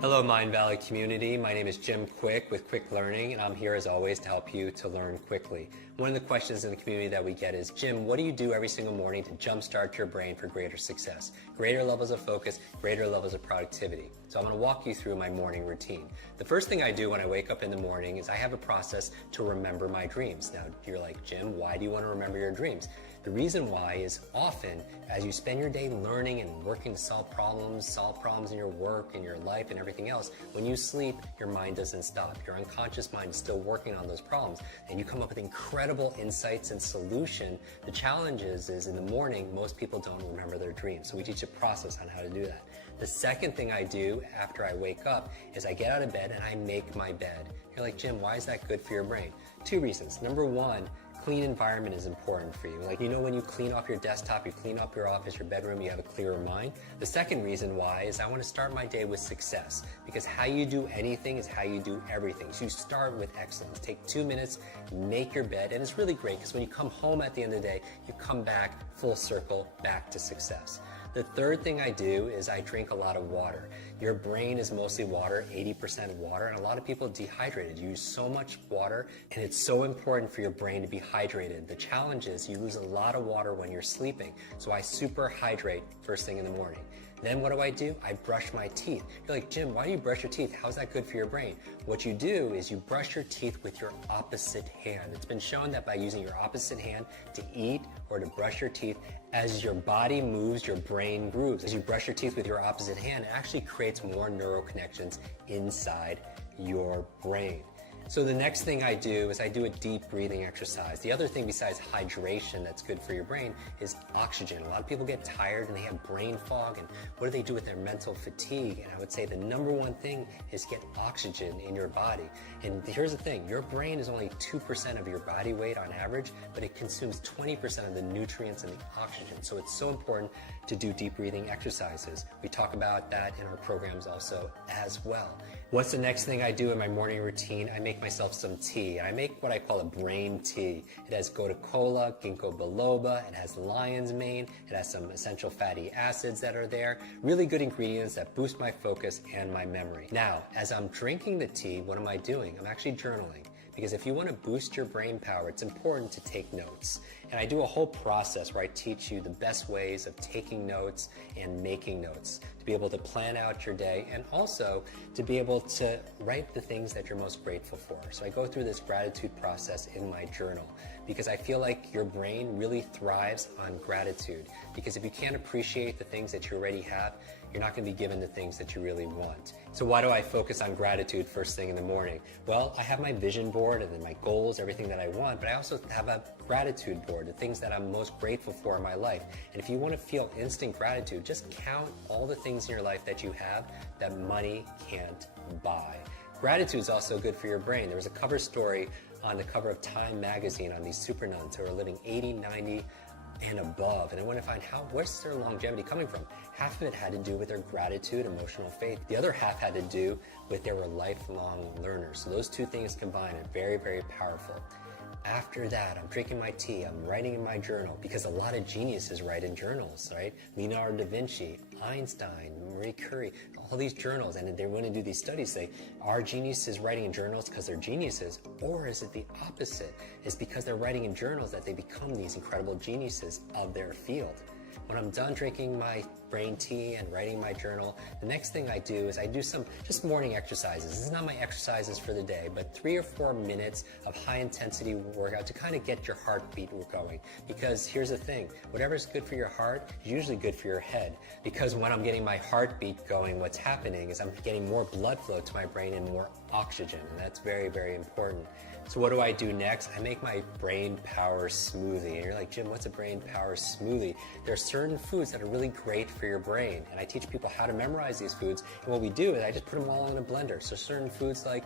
Hello Mind Valley community, my name is Jim Quick with Quick Learning, and I'm here as always to help you to learn quickly. One of the questions in the community that we get is, Jim, what do you do every single morning to jumpstart your brain for greater success? Greater levels of focus, greater levels of productivity. So I'm going to walk you through my morning routine. The first thing I do when I wake up in the morning is I have a process to remember my dreams. Now you're like, Jim, why do you want to remember your dreams? The reason why is often as you spend your day learning and working to solve problems in your work, in your life, and everything else, when you sleep, your mind doesn't stop. Your unconscious mind is still working on those problems, and you come up with incredible insights and solution. The challenge is in the morning, most people don't remember their dreams, so we teach a process on how to do that. The second thing I do after I wake up is I get out of bed and I make my bed. You're like, Jim, why is that good for your brain? Two reasons. Number one, clean environment is important for you. Like, when you clean off your desktop, you clean up your office, your bedroom, you have a clearer mind. The second reason why is I want to start my day with success, because how you do anything is how you do everything. So you start with excellence. Take 2 minutes, make your bed, and it's really great because when you come home at the end of the day, you come back full circle back to success. The third thing I do is I drink a lot of water. Your brain is mostly water, 80% water, and a lot of people are dehydrated. You use so much water, and it's so important for your brain to be hydrated. The challenge is you lose a lot of water when you're sleeping, so I super hydrate first thing in the morning. Then what do? I brush my teeth. You're like, Jim, why do you brush your teeth? How's that good for your brain? What you do is you brush your teeth with your opposite hand. It's been shown that by using your opposite hand to eat or to brush your teeth, as your body moves, your brain grooves. As you brush your teeth with your opposite hand, it actually creates more neural connections inside your brain. So the next thing I do is I do a deep breathing exercise. The other thing besides hydration that's good for your brain is oxygen. A lot of people get tired and they have brain fog, and what do they do with their mental fatigue? And I would say the number one thing is get oxygen in your body. And here's the thing, your brain is only 2% of your body weight on average, but it consumes 20% of the nutrients and the oxygen. So it's so important to do deep breathing exercises. We talk about that in our programs also as well. What's the next thing I do in my morning routine? I make myself some tea. I make what I call a brain tea. It has gotu kola, ginkgo biloba, it has lion's mane, it has some essential fatty acids that are there. Really good ingredients that boost my focus and my memory. Now, as I'm drinking the tea, what am I doing? I'm actually journaling. Because if you want to boost your brain power, it's important to take notes. And I do a whole process where I teach you the best ways of taking notes and making notes to be able to plan out your day and also to be able to write the things that you're most grateful for. So I go through this gratitude process in my journal because I feel like your brain really thrives on gratitude. Because if you can't appreciate the things that you already have, you're not going to be given the things that you really want. So why do I focus on gratitude first thing in the morning? Well, I have my vision board and then my goals, everything that I want, but I also have a gratitude board, the things that I'm most grateful for in my life. And if you want to feel instant gratitude, just count all the things in your life that you have that money can't buy. Gratitude is also good for your brain. There was a cover story on the cover of Time magazine on these super nuns who are living 80, 90, and above, and I want to find where's their longevity coming from. Half of it had to do with their gratitude, emotional faith. The other half had to do with they were lifelong learners. So those two things combined are very, very powerful. After that, I'm drinking my tea, I'm writing in my journal, because a lot of geniuses write in journals, right? Leonardo da Vinci, Einstein, Marie Curie, all these journals, and they want to do these studies, say, are geniuses writing in journals because they're geniuses, or is it the opposite? It's because they're writing in journals that they become these incredible geniuses of their field. When I'm done drinking my brain tea and writing my journal, the next thing I do is I do some just morning exercises. This is not my exercises for the day, but 3 or 4 minutes of high intensity workout to kind of get your heartbeat going. Because here's the thing, whatever's good for your heart is usually good for your head. Because when I'm getting my heartbeat going, what's happening is I'm getting more blood flow to my brain and more oxygen, and that's very, very important. So what do I do next? I make my brain power smoothie. And you're like, Jim, what's a brain power smoothie? There are certain foods that are really great for your brain, and I teach people how to memorize these foods. And what we do is I just put them all in a blender. So certain foods like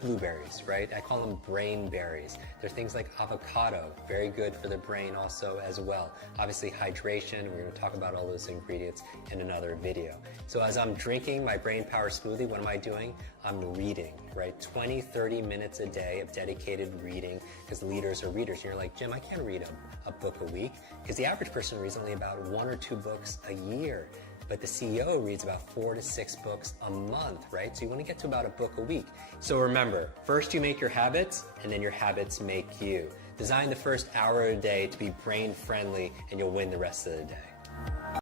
blueberries, right? I call them brain berries. There are things like avocado, very good for the brain also as well. Obviously hydration, we're going to talk about all those ingredients in another video. So as I'm drinking my brain power smoothie, what am I doing? I'm reading, right? 20, 30 minutes a day of dedicated reading, because leaders are readers. And you're like, Jim, I can't read a book a week, because the average person reads only about 1 or 2 books a year. but the CEO reads about 4 to 6 books a month, right? So you want to get to about a book a week. So remember, first you make your habits, and then your habits make you. Design the first hour a day to be brain friendly, and you'll win the rest of the day.